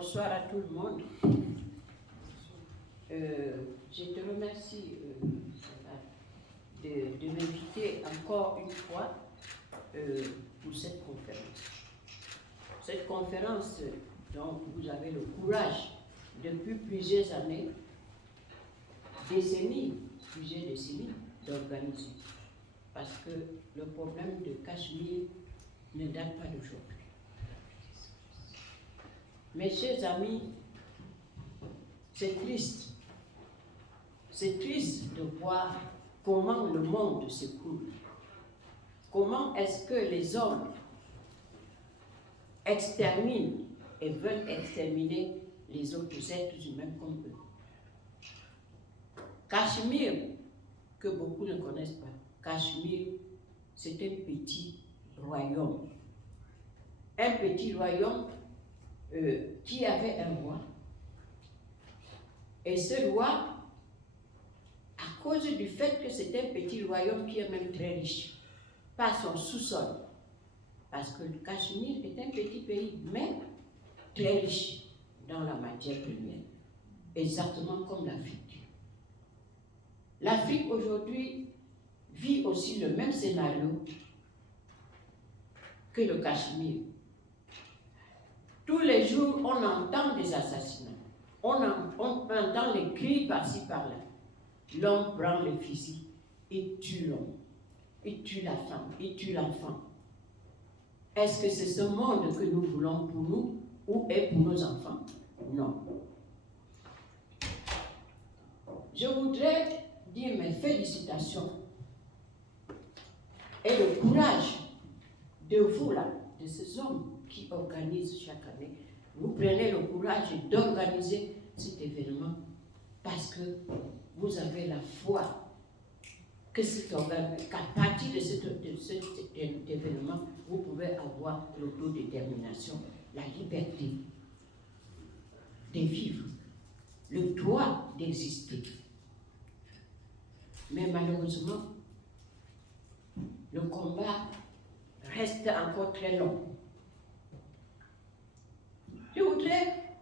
Bonsoir à tout le monde. Je te remercie de m'inviter encore une fois pour cette conférence. Cette conférence dont vous avez le courage depuis plusieurs années, plusieurs décennies, d'organiser. Parce que le problème de Cachemire ne date pas d'aujourd'hui. Mes chers amis, c'est triste. C'est triste de voir comment le monde s'écoule. Comment est-ce que les hommes exterminent et veulent exterminer les autres êtres humains comme eux. Cachemire, que beaucoup ne connaissent pas, Cachemire, c'est un petit royaume. Un petit royaume qui avait un roi. Et ce roi, à cause du fait que c'est un petit royaume qui est même très riche, par son sous-sol, parce que le Cachemire est un petit pays, mais très riche dans la matière première, exactement comme l'Afrique. L'Afrique aujourd'hui vit aussi le même scénario que le Cachemire. Tous les jours, on entend des assassinats, on entend les cris par-ci par-là. L'homme prend le fusil et tue l'homme, il tue la femme, il tue l'enfant. Est-ce que c'est ce monde que nous voulons pour nous ou est pour nos enfants? Non. Je voudrais dire mes félicitations et le courage de vous là, de ces hommes qui organisent chaque année. Vous prenez le courage d'organiser cet événement parce que vous avez la foi qu'à partir de cet événement, vous pouvez avoir l'autodétermination, la liberté de vivre, le droit d'exister. Mais malheureusement, le combat reste encore très long. Je voudrais,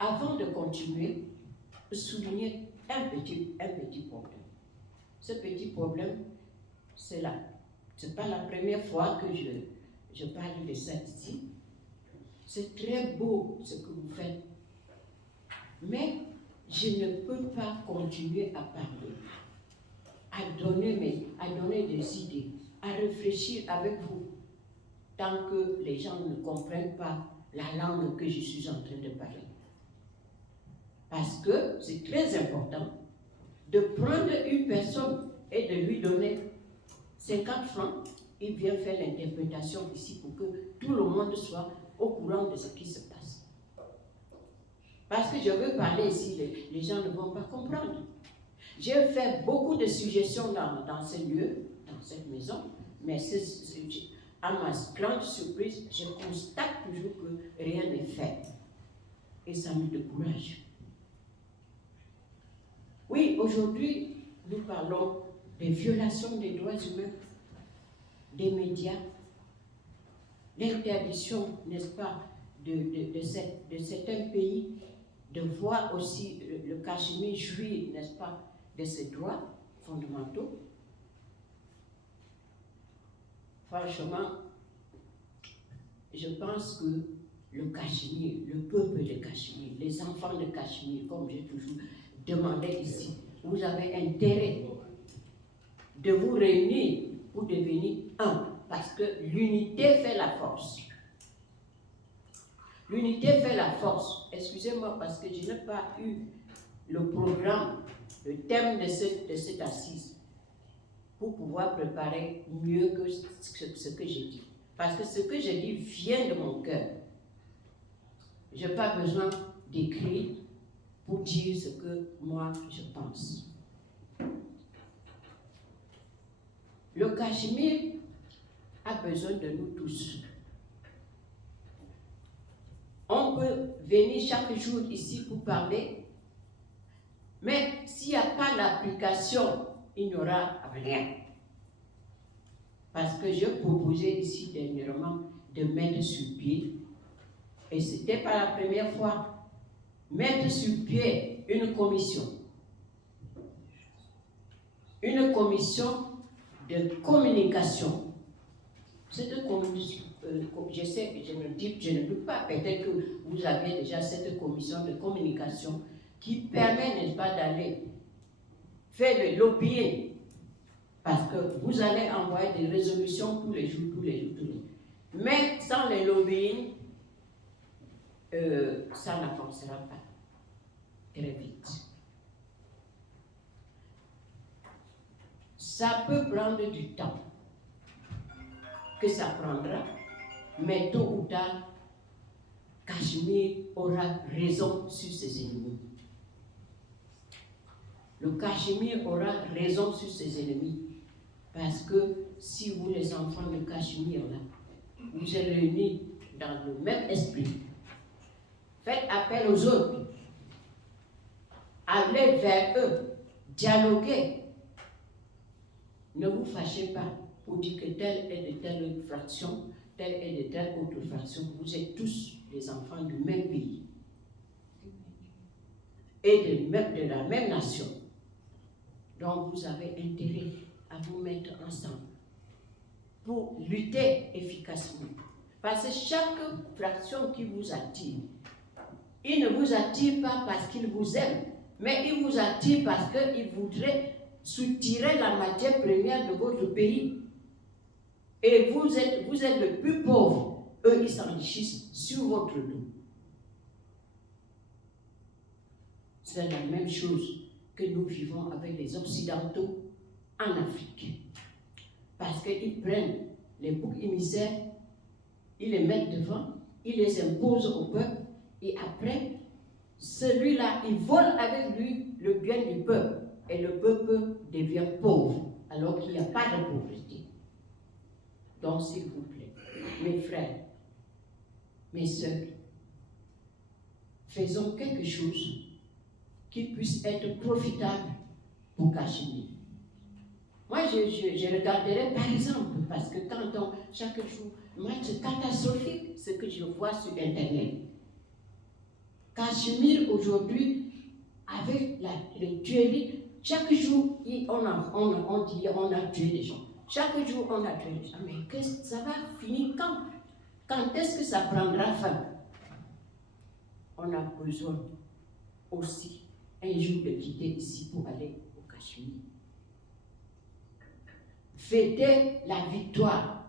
avant de continuer, souligner un petit problème. Ce petit problème, c'est là. Ce n'est pas la première fois que je parle de ça ici. C'est très beau ce que vous faites. Mais je ne peux pas continuer à parler, à donner des idées, à réfléchir avec vous, tant que les gens ne comprennent pas la langue que je suis en train de parler. Parce que c'est très important de prendre une personne et de lui donner 50 francs, il vient faire l'interprétation ici pour que tout le monde soit au courant de ce qui se passe. Parce que je veux parler ici, les gens ne vont pas comprendre. J'ai fait beaucoup de suggestions dans ce lieu, dans cette maison, mais à ma grande surprise, je constate toujours que rien n'est fait. Et ça me décourage. Oui, aujourd'hui, nous parlons des violations des droits humains, des médias, l'interdiction, n'est-ce pas, de certains pays de voir aussi le Cachemire jouir, n'est-ce pas, de ses droits fondamentaux. Franchement, je pense que le Cachemire, le peuple de Cachemire, les enfants de Cachemire, comme j'ai toujours demandé ici, vous avez intérêt de vous réunir pour devenir un, parce que l'unité fait la force. L'unité fait la force. Excusez-moi parce que je n'ai pas eu le programme, le thème de cette assise pour pouvoir préparer mieux que ce que j'ai dit. Parce que ce que j'ai dit vient de mon cœur. Je n'ai pas besoin d'écrire pour dire ce que moi je pense. Le Cachemire a besoin de nous tous. On peut venir chaque jour ici pour parler, mais s'il n'y a pas d'application, il n'y aura rien. Parce que je proposais ici dernièrement de mettre sur pied et c'était pas la première fois, mettre sur pied une commission de communication. Cette commission, je sais que je ne doute pas, peut-être que vous avez déjà cette commission de communication qui permet, n'est-ce pas, d'aller faire le lobbying, parce que vous allez envoyer des résolutions tous les jours. Mais sans le lobbying, ça n'avancera pas très vite. Ça peut prendre du temps, que ça prendra, mais tôt ou tard, Cachemire aura raison sur ses ennemis. Le Cachemire aura raison sur ses ennemis, parce que si vous, les enfants de Cachemire, là, vous êtes réunis dans le même esprit, faites appel aux autres, allez vers eux, dialoguez. Ne vous fâchez pas pour dire que telle est de telle fraction, telle est de telle autre fraction. Vous êtes tous les enfants du même pays et de la même nation. Donc vous avez intérêt à vous mettre ensemble pour lutter efficacement. Parce que chaque fraction qui vous attire, il ne vous attire pas parce qu'il vous aime, mais il vous attire parce qu'il voudrait soutirer la matière première de votre pays. Et vous êtes le plus pauvre. Eux, ils s'enrichissent sur votre dos. C'est la même chose que nous vivons avec les Occidentaux en Afrique. Parce qu'ils prennent les boucs émissaires, ils les mettent devant, ils les imposent au peuple, et après, celui-là, il vole avec lui le bien du peuple. Et le peuple devient pauvre, alors qu'il n'y a pas de pauvreté. Donc, s'il vous plaît, mes frères, mes sœurs, faisons quelque chose qui puisse être profitable pour Cachemire. Moi, je regarderai par exemple, parce que chaque jour, moi, c'est catastrophique ce que je vois sur Internet. Cachemire aujourd'hui, avec les tueries, chaque jour, on a tué des gens. Chaque jour, on a tué des gens. Mais ça va finir quand? Quand est-ce que ça prendra fin? On a besoin aussi un jour de quitter ici pour aller au Cachemire. Fêter la victoire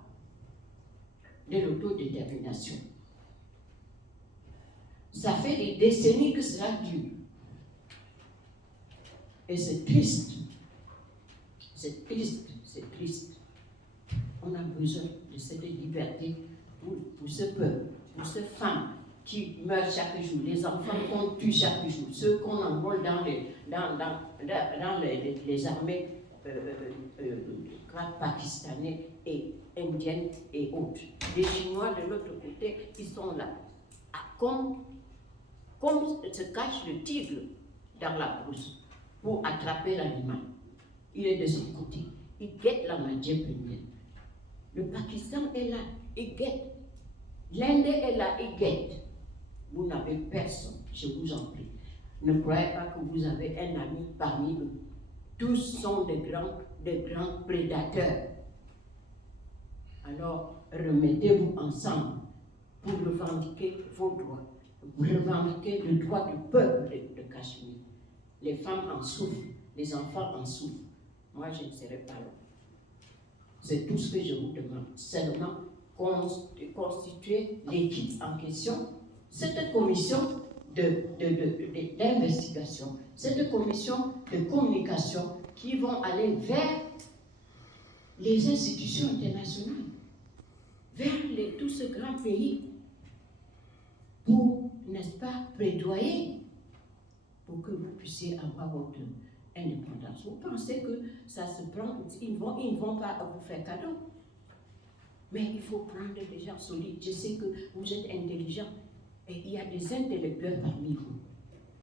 de l'autodétermination. Ça fait des décennies que cela dure. Et c'est triste. C'est triste, c'est triste. On a besoin de cette liberté pour ce peuple, pour ces femmes qui meurent chaque jour, les enfants qu'on tue chaque jour, ceux qu'on envole dans les armées pakistanais et indiennes et autres. Les Chinois de l'autre côté, ils sont là. Comme se cache le tigre dans la brousse pour attraper l'animal. Il est de son côté. Il guette la matière première. Le Pakistan est là, il guette. L'Inde est là, il guette. Vous n'avez personne, je vous en prie. Ne croyez pas que vous avez un ami parmi eux. Tous sont des grands prédateurs. Alors, remettez-vous ensemble pour revendiquer vos droits. Vous revendiquez le droit du peuple de Cachemire. Les femmes en souffrent, les enfants en souffrent. Moi, je ne serai pas là. C'est tout ce que je vous demande. Seulement, constituer l'équipe en question, cette commission d'investigation, cette commission de communication qui vont aller vers les institutions internationales, vers tous ces grands pays, pour, n'est-ce pas, plaidoyer pour que vous puissiez avoir votre indépendance. Vous pensez que ça se prend, ils ne vont pas vous faire cadeau. Mais il faut prendre des gens solides. Je sais que vous êtes intelligents et il y a des intellectuels parmi vous.